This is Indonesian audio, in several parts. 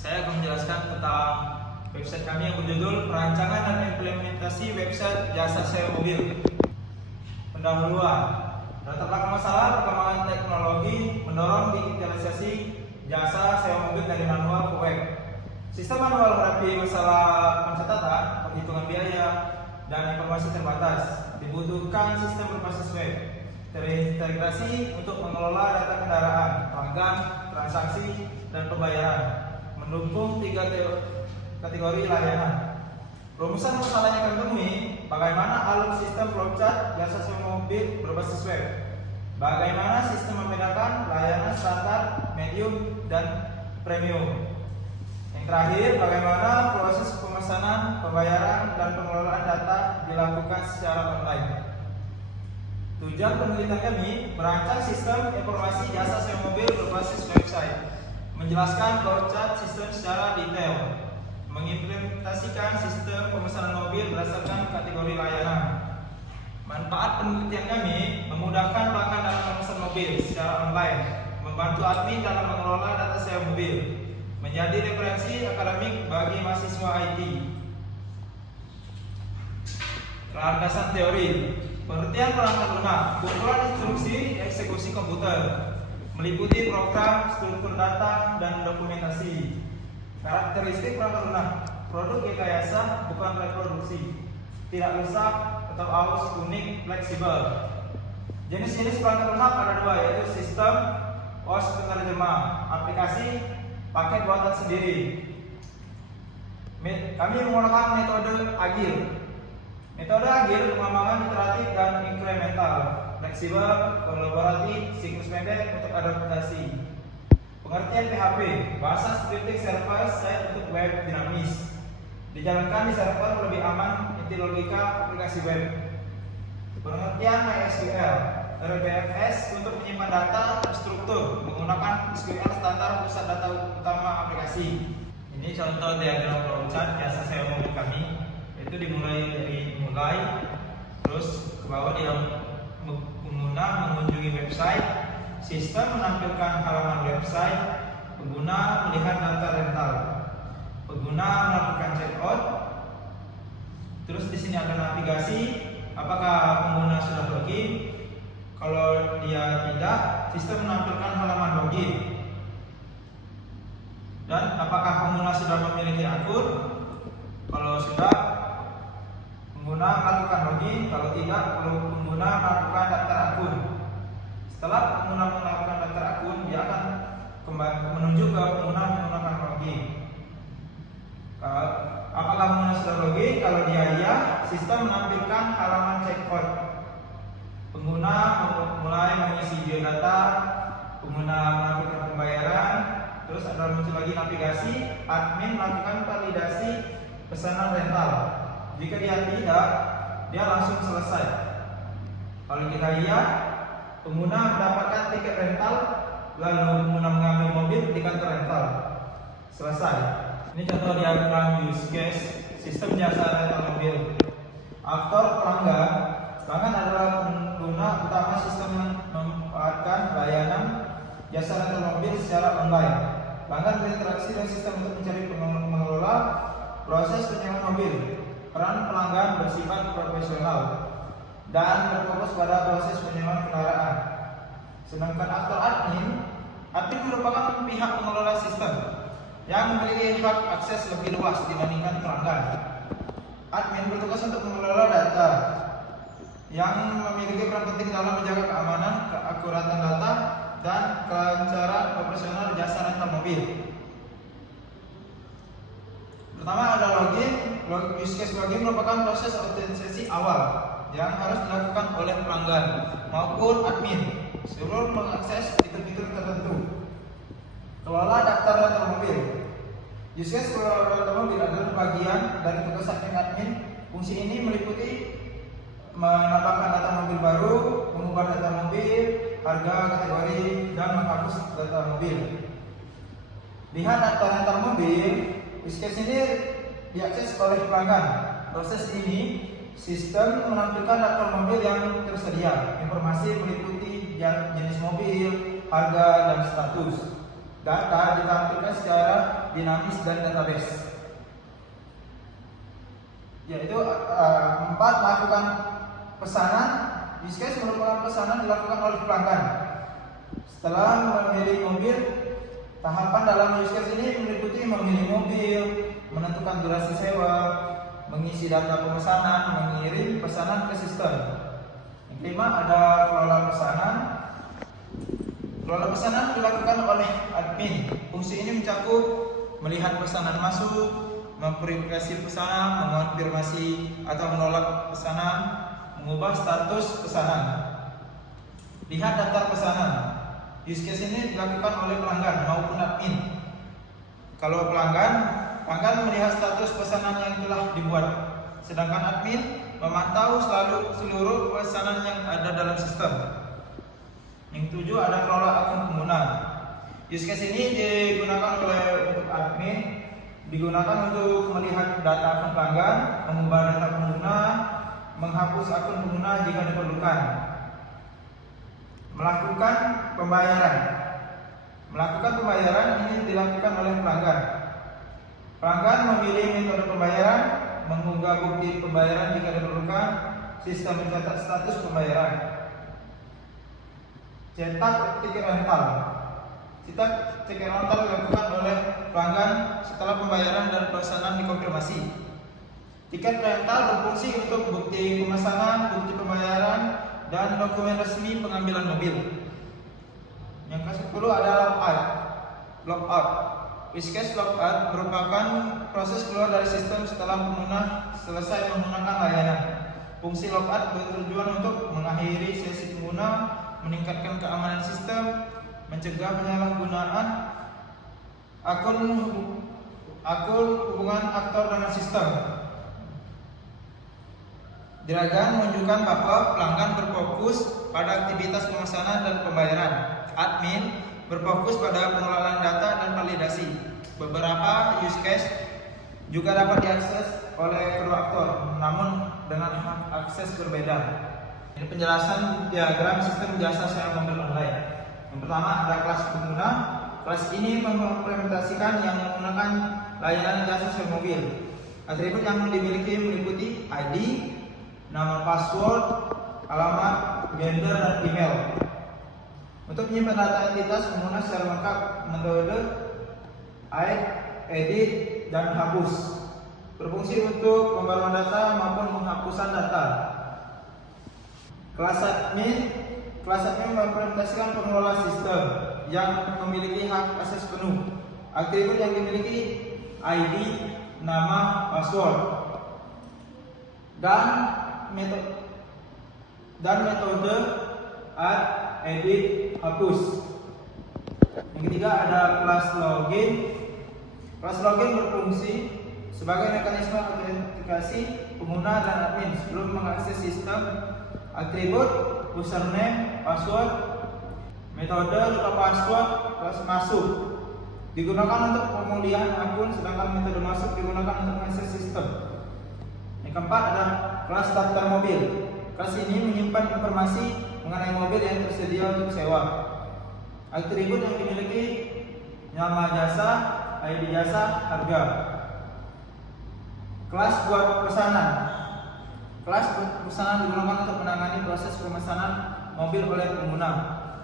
Saya akan menjelaskan tentang website kami yang berjudul Perancangan dan Implementasi Website Jasa Sewa Mobil. Pendahuluan. Latar belakang masalah perkembangan teknologi mendorong digitalisasi jasa sewa mobil dari manual ke web. Sistem manual menghadapi masalah pencatatan, penghitungan biaya, dan informasi terbatas. Dibutuhkan sistem berbasis web terintegrasi untuk mengelola data kendaraan, pelanggan, transaksi, dan pembayaran, mendukung tiga kategori layanan. Rumusan masalah yang kami temui: bagaimana alur sistem flowchart jasa sewa mobil berbasis web, bagaimana sistem membedakan layanan standar, medium, dan premium. Yang terakhir, bagaimana proses pemesanan, pembayaran, dan pengelolaan data dilakukan secara online. Tujuan penelitian kami merancang sistem informasi jasa sewa mobil berbasis website, menjelaskan flowchart sistem secara detail, mengimplementasikan sistem pemesanan mobil berdasarkan kategori layanan. Manfaat penelitian kami memudahkan pelanggan dalam memesan mobil secara online, membantu admin dalam mengelola data sewa mobil, menjadi referensi akademik bagi mahasiswa IT. Landasan teori: pengertian perangkat lunak, kumpulan instruksi eksekusi komputer, meliputi program, struktur data, dan dokumentasi. Karakteristik perangkat lunak: produk rekayasa, bukan reproduksi, tidak rusak atau aus, unik, fleksibel. Jenis-jenis perangkat lunak ada dua, yaitu sistem OS penerjemah, aplikasi, paket buatan sendiri. Kami menggunakan metode agil. Metode agil pengembangan iteratif dan inkremental, fleksibel, kolaboratif, siklus pendek untuk adaptasi. Pengertian PHP, bahasa scripting server side untuk web dinamis, dijalankan di server lebih aman, inti logika aplikasi web. Pengertian MySQL, RDBMS untuk menyimpan data terstruktur menggunakan SQL standar pusat data utama aplikasi. Ini contoh diagram flowchart jasa sewa mobil kami. Itu dimulai dari terus ke bawah dia pengguna mengunjungi website, sistem menampilkan halaman website, pengguna melihat data rental, pengguna melakukan checkout. Terus di sini ada navigasi, apakah pengguna sudah login. Kalau dia tidak, sistem menampilkan halaman login. Dan apakah pengguna sudah memiliki akun. Kalau sudah, pengguna melakukan login. Kalau tidak, pengguna melakukan daftar akun. Setelah pengguna melakukan daftar akun, dia akan kembali menuju ke pengguna menggunakan login. Apakah pengguna sudah login? Kalau dia iya, sistem menampilkan halaman checkout. Pengguna mulai mengisi biodata, pengguna melakukan pembayaran, terus ada muncul lagi navigasi, admin melakukan validasi pesanan rental. Jika dia tidak, dia langsung selesai. Kalau kita iya, pengguna mendapatkan tiket rental, lalu pengguna mengambil mobil di kantor rental. Selesai. Ini contoh diagram use case sistem jasa rental mobil. Aktor pelanggan. Pelanggan adalah pengguna utama sistem yang memanfaatkan layanan jasa rental mobil secara online. Pelanggan berinteraksi dengan sistem untuk mencari mengelola proses penyewaan mobil. Peran pelanggan bersifat profesional dan berfokus pada proses penyewaan kendaraan. Sedangkan aktor admin merupakan pihak pengelola sistem yang memiliki hak akses lebih luas dibandingkan pelanggan. Admin bertugas untuk mengelola data, yang memiliki peran penting dalam menjaga keamanan, keakuratan data, dan kelancaran operasional jasa rental mobil. Pertama ada login. Use case login merupakan proses autentisasi awal yang harus dilakukan oleh pelanggan maupun admin sebelum mengakses fitur-fitur tertentu. Kelola daftar rental mobil. Use case kelola rental mobil adalah bagian dari tugas admin. Fungsi ini meliputi menambahkan data mobil baru, mengubah data mobil, harga, kategori, dan menghapus data mobil. Lihat data rental mobil. Use case ini diakses oleh pelanggan. Proses ini, sistem menampilkan daftar mobil yang tersedia. Informasi meliputi jenis mobil, harga, dan status. data ditampilkan secara dinamis dan database. Yaitu 4. Melakukan pesanan. Use case merupakan pesanan dilakukan oleh pelanggan. Setelah memilih mobil, tahapan dalam use case ini meliputi memilih mobil, menentukan durasi sewa, mengisi data pemesanan, mengirim pesanan ke sistem. Yang kelima, ada kelola pesanan. Kelola pesanan dilakukan oleh admin. Fungsi ini mencakup melihat pesanan masuk, memverifikasi pesanan, mengonfirmasi atau menolak pesanan, mengubah status pesanan. Lihat daftar pesanan. Use case ini dilakukan oleh pelanggan maupun admin. Kalau pelanggan melihat status pesanan yang telah dibuat, sedangkan admin memantau seluruh pesanan yang ada dalam sistem. Yang 7, ada kelola akun pengguna. Use case ini digunakan oleh admin, digunakan untuk melihat data akun pelanggan, mengubah data pengguna, menghapus akun pengguna jika diperlukan. Melakukan pembayaran. Melakukan pembayaran ini dilakukan oleh pelanggan. Pelanggan memilih metode pembayaran, mengunggah bukti pembayaran jika diperlukan, sistem mencatat status pembayaran. Cetak tiket rental. Cetak tiket rental dilakukan oleh pelanggan setelah pembayaran dan pesanan dikonfirmasi. Tiket rental berfungsi untuk bukti pemesanan, bukti pembayaran, dan dokumen resmi pengambilan mobil. Yang ke-10 ada logout. Use case logout merupakan proses keluar dari sistem setelah pengguna selesai menggunakan layanan. Fungsi logout bertujuan untuk mengakhiri sesi pengguna, meningkatkan keamanan sistem, mencegah penyalahgunaan akun hubungan aktor dengan sistem. Diagram menunjukkan bahwa pelanggan berfokus pada aktivitas pemesanan dan pembayaran. Admin berfokus pada pengelolaan data dan validasi. Beberapa use case juga dapat diakses oleh kedua aktor, namun dengan hak akses berbeda. Ini penjelasan diagram sistem jasa sewa mobil online. Yang pertama ada kelas pengguna. Kelas ini mengimplementasikan yang menggunakan layanan jasa sewa mobil. Atribut yang dimiliki meliputi ID, nama, password, alamat, gender, dan email. Untuk menyimpan data entitas pengguna secara lengkap, metode add, edit, dan hapus. Berfungsi untuk pembaruan data maupun penghapusan data. Kelas admin mengimplementasikan pengelola sistem yang memiliki hak akses penuh. Atribut yang dimiliki ID, nama, password, dan metode add, edit, hapus. Yang ketiga ada kelas login. Kelas login berfungsi sebagai mekanisme autentikasi pengguna dan admin sebelum mengakses sistem. Atribut username, password, metode lupa password, kelas masuk digunakan untuk pemulihan akun, sedangkan metode masuk digunakan untuk mengakses sistem. Yang keempat ada kelas daftar mobil. Kelas ini menyimpan informasi mengenai mobil yang tersedia untuk sewa. Atribut yang dimiliki nama jasa, ID jasa, harga. Kelas buat pesanan. Kelas pesanan digunakan untuk menangani proses pemesanan mobil oleh pengguna.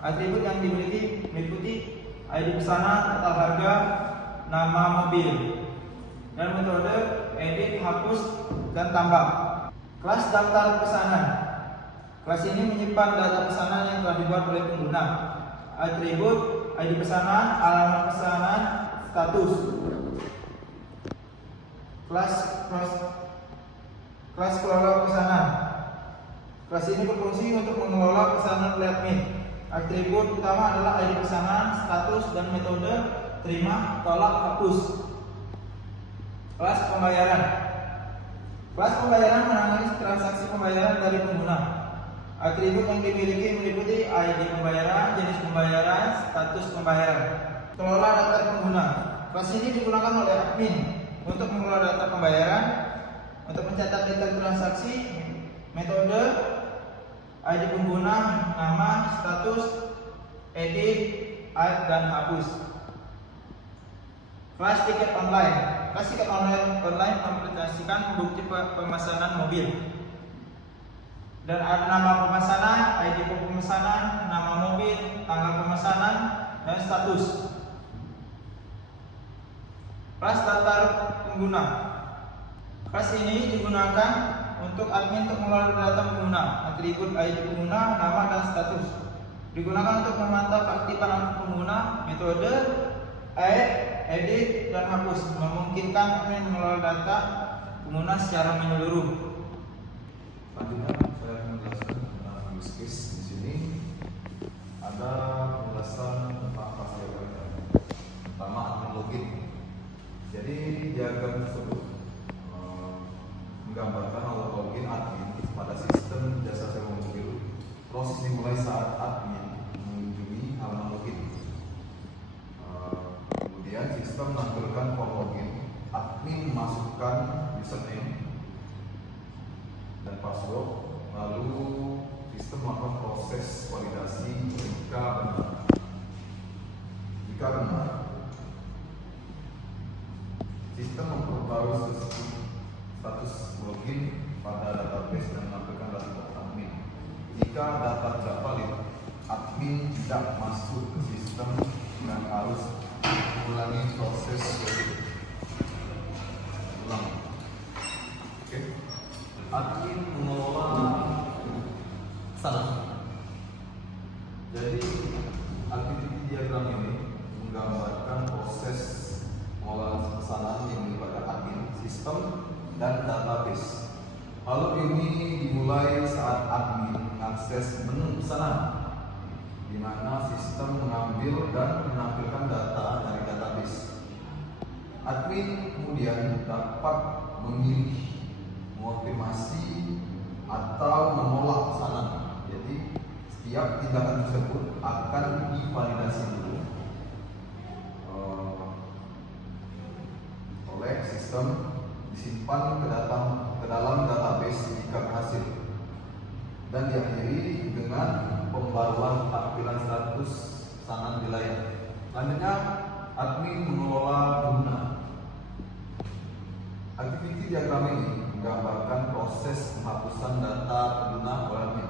Atribut yang dimiliki meliputi ID pesanan, total harga, nama mobil, dan metode edit, hapus, dan tambah. Kelas daftar pesanan. Kelas ini menyimpan data pesanan yang telah dibuat oleh pengguna. Atribut ID pesanan, alamat pesanan, status. Kelas kelola pesanan. Kelas ini berfungsi untuk mengelola pesanan oleh admin. Atribut utama adalah ID pesanan, status, dan metode terima, tolak, hapus. Kelas pembayaran. Kelas pembayaran menangani transaksi pembayaran dari pengguna. Atribut yang dimiliki meliputi ID pembayaran, jenis pembayaran, status pembayaran. Kelola data pengguna. Kelas ini digunakan oleh admin untuk mengelola data pembayaran, untuk mencatat detail transaksi, metode, ID pengguna, nama, status, edit, add, dan hapus. Kelas tiket online. Kelas tiket online mempresentasikan bukti pemesanan mobil. Dan ada nama pemesanan, ID pemesanan, nama mobil, tanggal pemesanan, dan status. Kelas daftar pengguna. Kelas ini digunakan untuk admin untuk mengelola data pengguna, atribut ID pengguna, nama, dan status. Digunakan untuk memantau keaktifan pengguna, metode, add, edit, dan hapus, memungkinkan admin mengelola data pengguna secara menyeluruh. Selanjutnya saya akan menjelaskan tentang use case. Di sini ada penjelasan tentang fase diagram. Pertama, admin login. Jadi diagram tersebut menggambarkan awal login admin pada sistem jasa sewa mobil. Proses dimulai saat admin mengunjungi halaman login. Kemudian sistem menampilkan form login. Admin masukkan username dan password, lalu sistem melakukan proses validasi jika benar. Jika benar, sistem memperbarui status login pada database dan menampilkan dashboard admin. Jika data tidak valid, admin tidak masuk ke sistem dan harus mengulangi proses login. Oke. Admin mengelola pesanan. Jadi activity diagram ini menggambarkan proses pengelolaan pesanan yang melibatkan admin, sistem, dan database. Lalu ini dimulai saat admin mengakses menu pesanan, di mana sistem mengambil dan menampilkan data dari database. Admin kemudian dapat memilih mengonfirmasi atau menolak pesanan. Jadi setiap tindakan tersebut akan divalidasi dulu oleh sistem, disimpan ke dalam database jika berhasil, dan diakhiri dengan pembaruan tampilan status pesanan di layar. Selanjutnya, admin mengelola pengguna. Activity diagram ini menggambarkan proses penghapusan data pengguna oleh admin.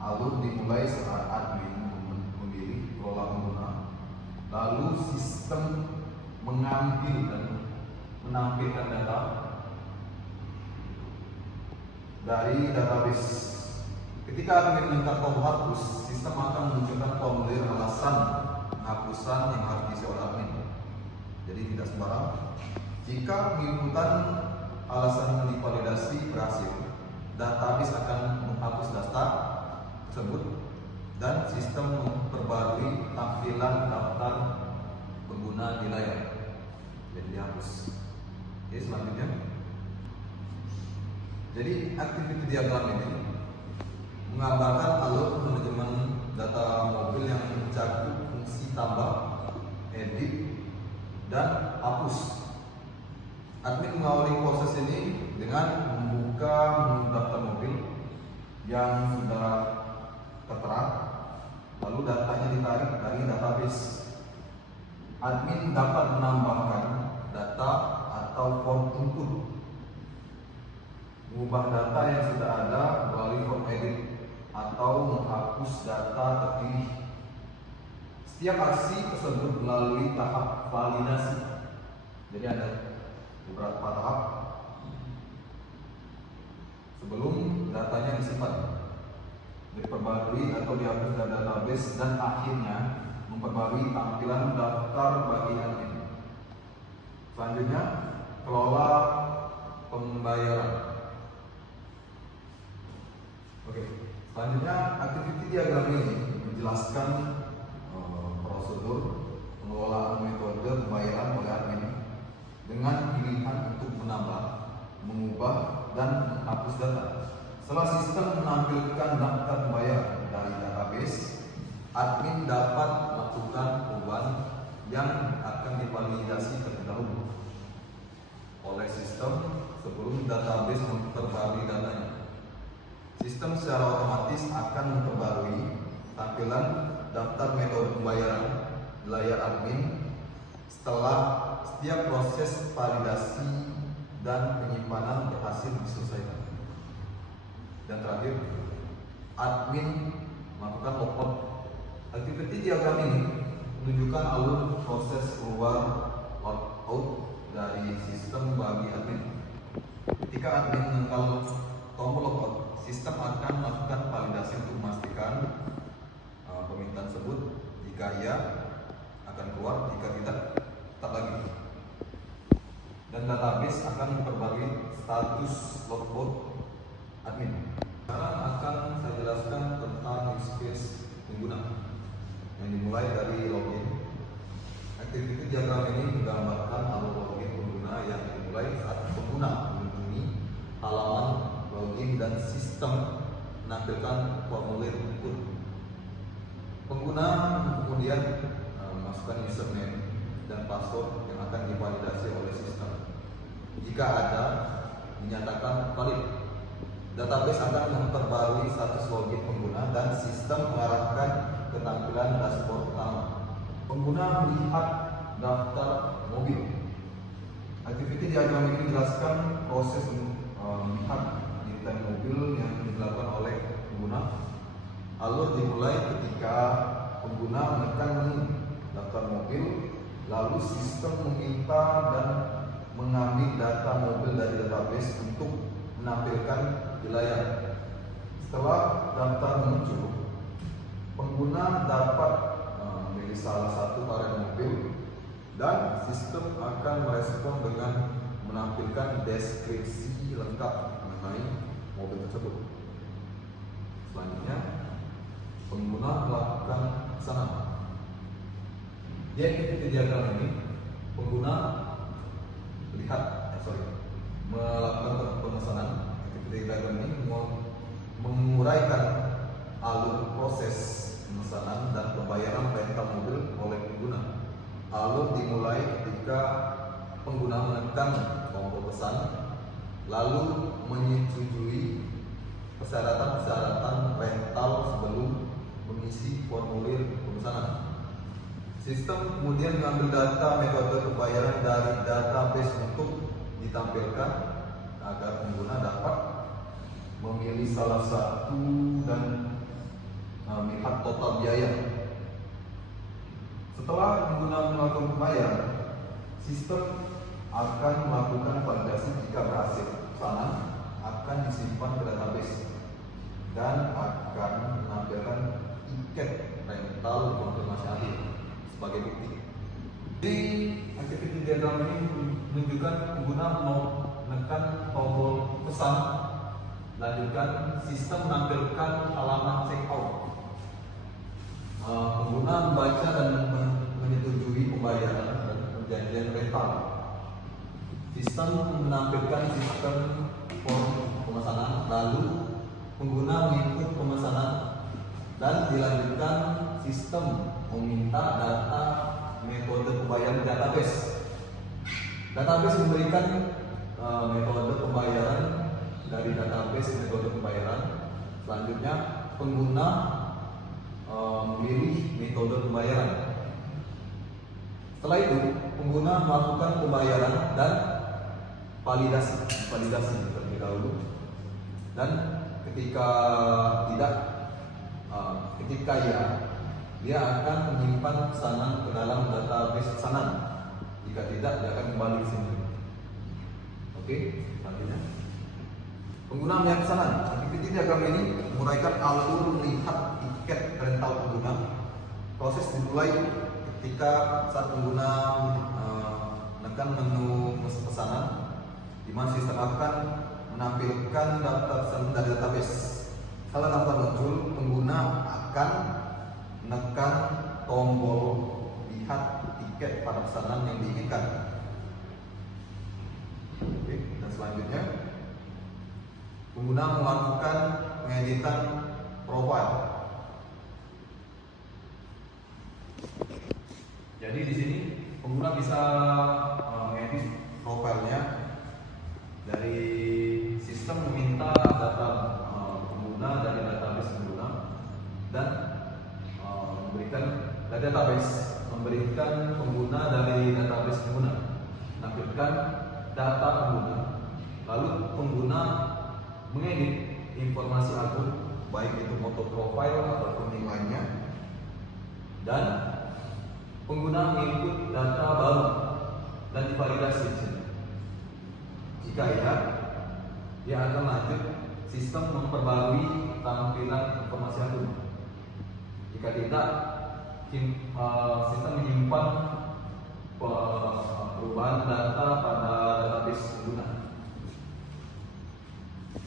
Alur dimulai saat admin memilih kelola pengguna, lalu sistem mengambil dan menampilkan data dari database. Ketika admin minta tombol hapus, sistem akan menunjukkan formulir alasan penghapusan yang harus diisi oleh admin. Jadi tidak sembarang. Jika penginputan alasan yang divalidasi berhasil, database akan menghapus data tersebut dan sistem memperbarui tampilan daftar pengguna di layar. Jadi dihapus. Oke, selanjutnya. Jadi activity diagram ini menggambarkan alur manajemen data mobil yang mencakup fungsi tambah, edit, dan hapus. Admin mengawali proses ini dengan membuka menu daftar mobil yang sudah tertera, lalu datanya ditarik dari database. Admin dapat menambahkan data atau form input, mengubah data yang sudah ada melalui form edit, atau menghapus data terpilih. Setiap aksi tersebut melalui tahap validasi. Jadi ada beberapa tahap sebelum datanya disimpan, diperbarui atau dihapus dari database, dan akhirnya memperbarui tampilan daftar bagi admin. Selanjutnya, kelola pembayaran. Oke, selanjutnya activity diagram ini menjelaskan prosedur pengelolaan metode pembayaran oleh admin dengan pilihan untuk menambah, mengubah, dan menghapus data. Setelah sistem menampilkan daftar pembayaran dari database, admin dapat melakukan perubahan yang akan divalidasi terlebih dahulu oleh sistem sebelum database memperbarui datanya. Sistem secara otomatis akan memperbarui tampilan daftar metode pembayaran di layar admin setelah setiap proses validasi dan penyimpanan berhasil diselesaikan. Dan terakhir, admin melakukan logout. Activity diagram ini menunjukkan alur proses keluar logout dari sistem bagi admin. Ketika admin menekan tombol logout, sistem akan melakukan validasi untuk memastikan permintaan tersebut. Jika iya, akan keluar; jika tidak, tak lagi. Dan database akan memperbarui status logout admin. Sekarang akan saya jelaskan tentang use case pengguna yang dimulai dari login. Activity diagram ini menggambarkan alur login pengguna yang dimulai saat pengguna mengunjungi halaman login dan sistem menampilkan formulir input. Pengguna kemudian memasukkan username dan password yang akan divalidasi oleh sistem. Jika ada, dinyatakan valid. Database akan memperbarui status login pengguna dan sistem mengarahkan ke tampilan dashboard utama. Pengguna melihat daftar mobil. Activity diagram ini menjelaskan proses melihat detail mobil yang dilakukan oleh pengguna. Alur dimulai ketika pengguna menekan menu daftar mobil, lalu sistem meminta dan mengambil data mobil dari database untuk menampilkan di layar. Setelah daftar muncul, pengguna dapat memilih salah satu varian mobil dan sistem akan merespon dengan menampilkan deskripsi lengkap mengenai mobil tersebut. Selanjutnya, pengguna melakukan pesanan. Di activity diagram ini, pengguna melakukan pemesanan. Activity diagram ini menguraikan alur proses pemesanan dan pembayaran rental mobil oleh pengguna. Alur dimulai ketika pengguna menekan tombol pesan, lalu menyetujui persyaratan-persyaratan rental sebelum mengisi formulir pemesanan. Sistem kemudian mengambil data metode pembayaran dari database untuk ditampilkan agar pengguna dapat memilih salah satu dan melihat total biaya. Setelah pengguna melakukan pembayaran, sistem akan melakukan validasi. Jika berhasil, pesanan akan disimpan ke database dan akan menampilkan tiket rental konfirmasi akhir sebagai bukti. Di activity diagram ini menunjukkan pengguna mau menekan tombol pesan, lanjutkan sistem menampilkan halaman checkout. Pengguna membaca dan menyetujui pembayaran dan perjanjian rental. Sistem menampilkan sistem form pemesanan, lalu pengguna menginput pemesanan dan dilanjutkan sistem meminta data metode pembayaran database. Database memberikan metode pembayaran dari database metode pembayaran. Selanjutnya pengguna memilih metode pembayaran. Setelah itu pengguna melakukan pembayaran dan validasi terlebih dahulu. Dan ketika tidak, ketika ya, dia akan menyimpan pesanan ke dalam database pesanan. Jika tidak, dia akan kembali ke sini. Oke, selanjutnya pengguna melihat pesanan. Activity diagram ini menguraikan alur melihat tiket rental pengguna. Proses dimulai ketika saat pengguna menekan menu pesanan, di mana sistem akan menampilkan daftar pesanan dari database. Setelah daftar muncul, pengguna akan menekan tombol lihat tiket pada pesanan yang diinginkan. Oke, dan selanjutnya pengguna melakukan pengeditan profile. Jadi di sini pengguna bisa mengedit profilnya. Dari sistem meminta data pengguna dari database pengguna dan memberikan dari database memberikan pengguna dari database pengguna, menampilkan data pengguna, lalu pengguna mengedit informasi akun, baik itu foto profile ataupun yang lainnya, dan pengguna menginput data baru dan divalidasi. Jika ya, dia akan lanjut sistem memperbarui tampilan informasi akun. Jika tidak, sistem menyimpan perubahan data pada database pengguna.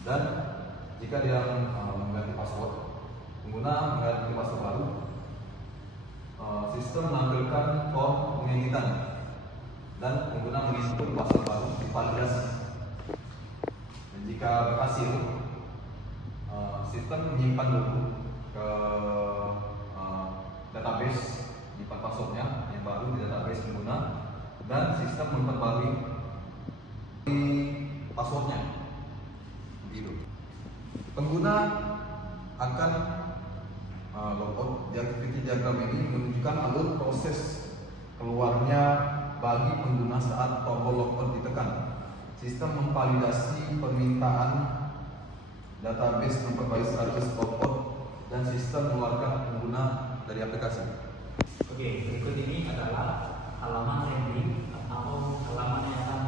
Dan jika dia mengganti password, pengguna mengganti password baru, sistem menampilkan form pengeditan dan pengguna menginput password baru divalidasi. Dan jika berhasil, sistem menyimpan dulu ke database, menyimpan passwordnya yang baru di database pengguna, dan sistem memperbarui passwordnya. Begitu. Pengguna akan logout. Activity diagram ini menunjukkan alur proses keluarnya bagi pengguna saat tombol logout ditekan. Sistem memvalidasi permintaan database, memperbaiki status logout, dan sistem mengeluarkan pengguna dari aplikasi. Oke, berikut ini adalah halaman landing atau halaman yang akan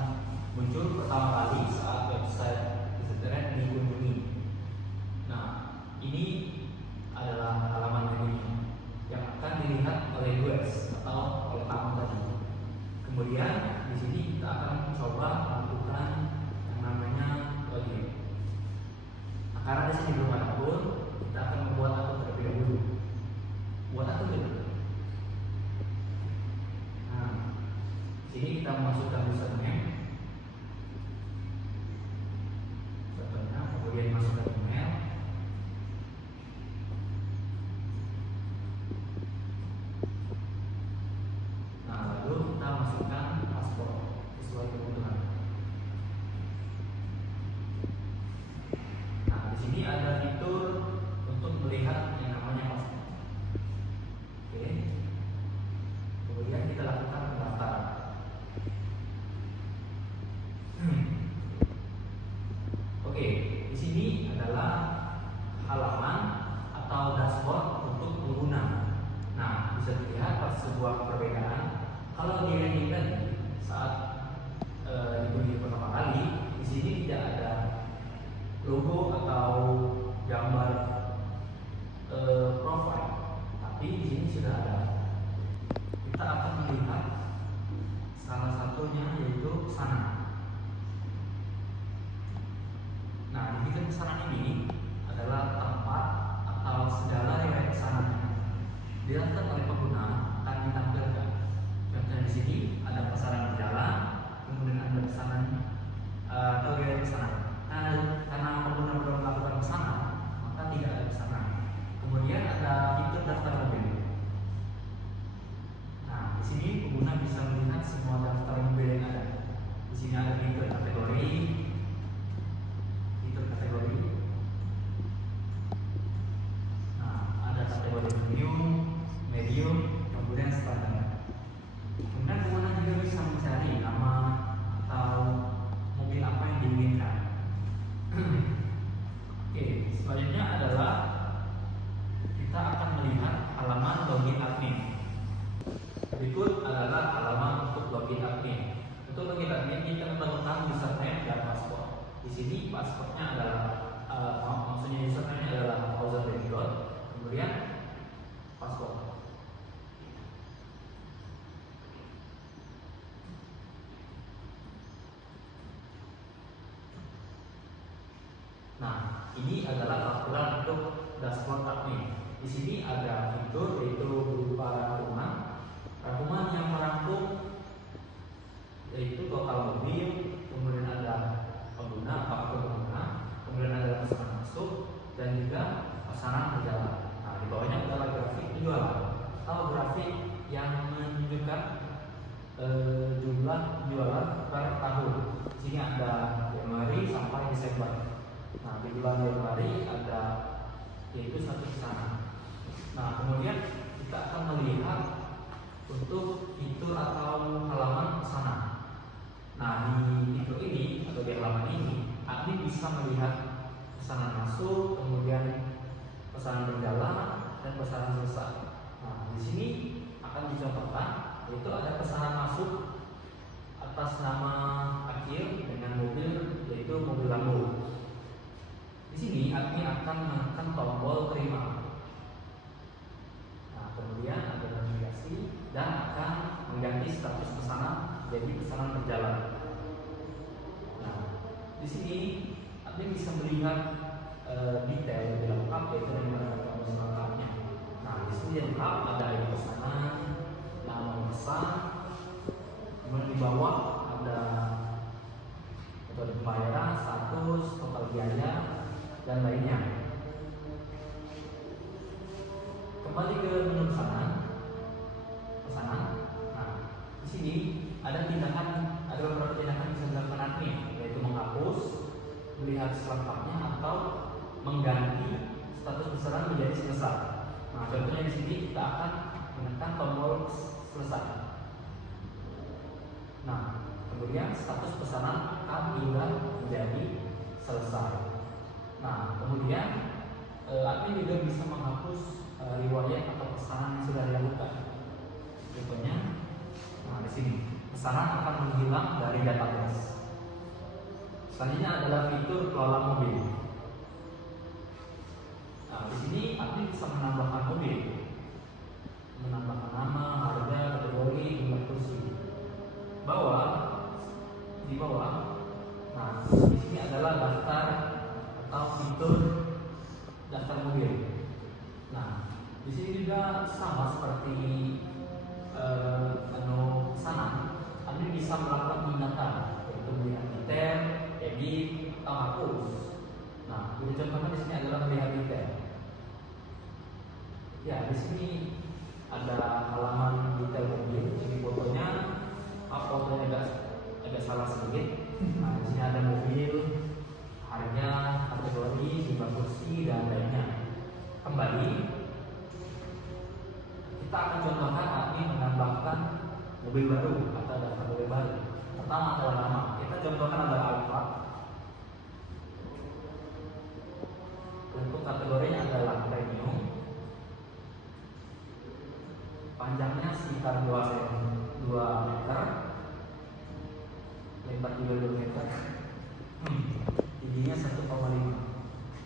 muncul pertama kali saat website internet dikunjungi. Nah, ini adalah halaman landing yang akan dilihat oleh UX atau oleh kamu tadi. Kemudian di sini kita akan mencoba melakukan yang namanya login. Nah, karena di sini belum ada akun, kita akan membuat akun terlebih dahulu. Buat akun dulu. Nah, di sini kita masukkan username, contohnya, kemudian masukkan email. Nah, lalu kita masukkan password sesuai kebutuhan. Nah, di sini ada fitur untuk melihat yang namanya password. Oke. Kemudian kita lakukan pendaftaran. Oke, di sini adalah halaman atau dashboard untuk pengguna. Nah, bisa dilihat sebuah perbedaan. Kalau di landing tadi saat dikunjungi pertama kali, di sini tidak ada logo atau gambar profile, tapi di sini sudah ada. Kita akan melihat salah satunya yaitu pesanan. Nah, di fitur pesanan ini adalah tempat atau segala riwayat pesanannya dilakukan oleh pengguna akan ditampilkan. Contohnya di sini ada pesanan berjalan, kemudian ada pesanan atau riwayat pesanan. Karena pengguna belum melakukan pesanan, maka tidak ada pesanan. Kemudian ada fitur daftar mobil. Nah, di sini pengguna bisa melihat semua daftar mobil yang ada. Di sini ada fitur kategori. Nah, ada kategori premium, medium, kemudian standar. Kemudian pengguna juga bisa mencari nama atau mobil apa yang diinginkan. Oke, selanjutnya adalah kita akan melihat halaman login admin. Berikut adalah halaman untuk login admin. Untuk login admin kita memerlukan username dan password. Di sini passwordnya adalah maksudnya username adalah user.background, kemudian password. Nah, ini adalah tampilan untuk dashboard admin. Di sini ada fitur yaitu berupa rangkuman yang merangkum yaitu total mobil, kemudian ada pengguna, kemudian ada pesanan masuk dan juga pesanan berjalan. Nah, di bawahnya adalah grafik penjualan atau grafik yang menunjukkan jumlah penjualan per tahun. Di sini ada Januari sampai Desember. Nah, di bulan Januari ada yaitu satu pesanan. Nah, kemudian kita akan melihat untuk fitur atau halaman pesanan. Nah, di fitur ini atau di halaman ini, admin bisa melihat pesanan masuk, kemudian pesanan berjalan, dan pesanan selesai. Nah, di sini akan dicontohkan, yaitu ada pesanan masuk atas nama Akil dengan mobil, yaitu mobil Lambo. Di sini admin akan menekan tombol terima. Nah, kemudian ada navigasi dan akan mengganti status pesanan jadi pesanan berjalan. Nah, di sini admin bisa melihat detail lebih lengkap, yaitu dari tombol selengkapnya. Nah, di sini lengkap ada ID pesanan, nama pesan, kemudian di bawah ada metode pembayaran, status, total biaya, dan lainnya. Kembali ke menu pesanan. Nah, di sini ada beberapa tindakan bisa dilakukan admin, yaitu menghapus, melihat selengkapnya, atau mengganti status pesanan menjadi selesai. Nah, contohnya di sini kita akan menekan tombol selesai. Nah, kemudian status pesanan akan diubah menjadi selesai. Nah, kemudian admin juga bisa menghapus riwayat atau pesanan yang sudah dilakukan. Contohnya, nah di sini pesanan akan menghilang dari database. Selanjutnya adalah fitur kelola mobil. Nah, di sini admin bisa menambahkan mobil, menambahkan nama, harga, kategori, jumlah kursi. Di bawah. Nah, di sini adalah daftar atau fitur daftar mobil. Nah, di sini juga sama seperti menu pesanan, admin bisa melakukan tindakan, yaitu melihat detail, edit, atau hapus. Nah, contohnya di sini adalah melihat detail. Ya, di sini ada halaman detail mobil. Ini fotonya agak salah sedikit. Nah, di sini ada mobil, harga, kategori, jumlah kursi, dan lainnya. Kembali, kita akan contohkan admin menambahkan mobil baru atau daftar mobil baru. Pertama adalah nama. Kita contohkan adalah Alfa. Untuk kategorinya adalah premium. Panjangnya sekitar 2 meter, lebar juga 2 meter, tingginya 1,5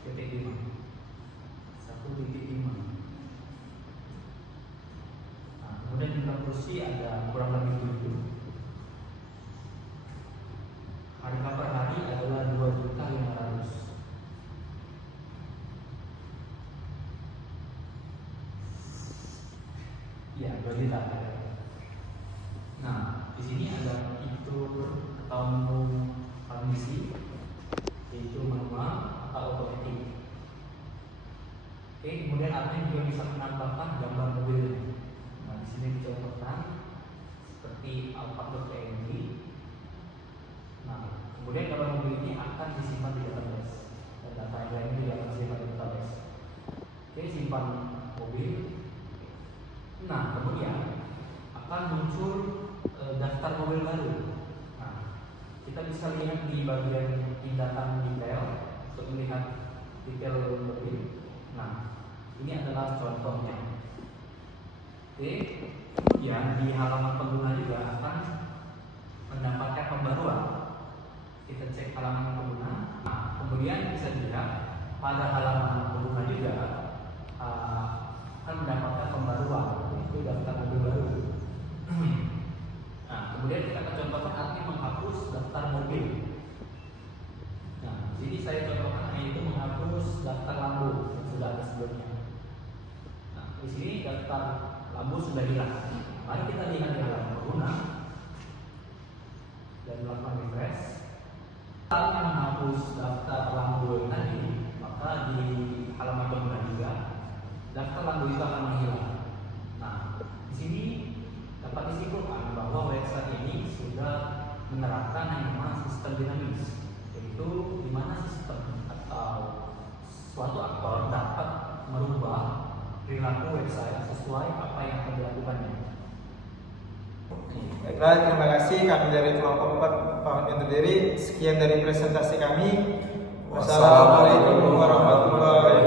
titik 5. Nah, kemudian jumlah kursi ada kurang lebih 7. Harga per hari adalah 2.500.000. Ya, 2 juta. Nah, di sini ada fitur atau menu transmisi, yaitu manual atau otomatis. Oke, kemudian admin juga bisa menambahkan gambar mobil. Nah, di sini dicontohkan seperti Alphard.png. Nah, kemudian gambar mobil ini akan disimpan di database, dan data yang lainnya juga akan disimpan di database. Oke, simpan mobil. Nah, kemudian akan muncul daftar mobil baru. Nah, kita bisa lihat di bagian tindakan detail untuk melihat detail mobil. Nah, ini adalah contohnya. Oke, kemudian di halaman pengguna juga akan mendapatkan pembaruan. Kita cek halaman pengguna. Nah, kemudian bisa dilihat pada halaman pengguna juga akan mendapatkan pembaruan, yaitu daftar mobil baru. Nah, kemudian kita akan contohkan admin menghapus daftar mobil. Nah, jadi saya contohkan yaitu menghapus daftar Lambo yang sudah ada sebelumnya. Nah, di sini daftar Lambo sudah hilang. Mari kita lihat di halaman pengguna dan melakukan refresh. Saat menghapus daftar Lambo tadi, maka di halaman pengguna juga daftar Lambo itu akan menghilang. Nah, di sini dapat disimpulkan bahwa website ini sudah menerapkan yang namanya sistem dinamis, yaitu di mana sistem atau suatu aktor dapat merubah perilaku website sesuai apa yang akan dilakukannya. Baiklah, terima kasih. Kami dari kelompok 4 pamit undur diri. Sekian dari presentasi kami. Wassalamualaikum warahmatullahi wabarakatuh.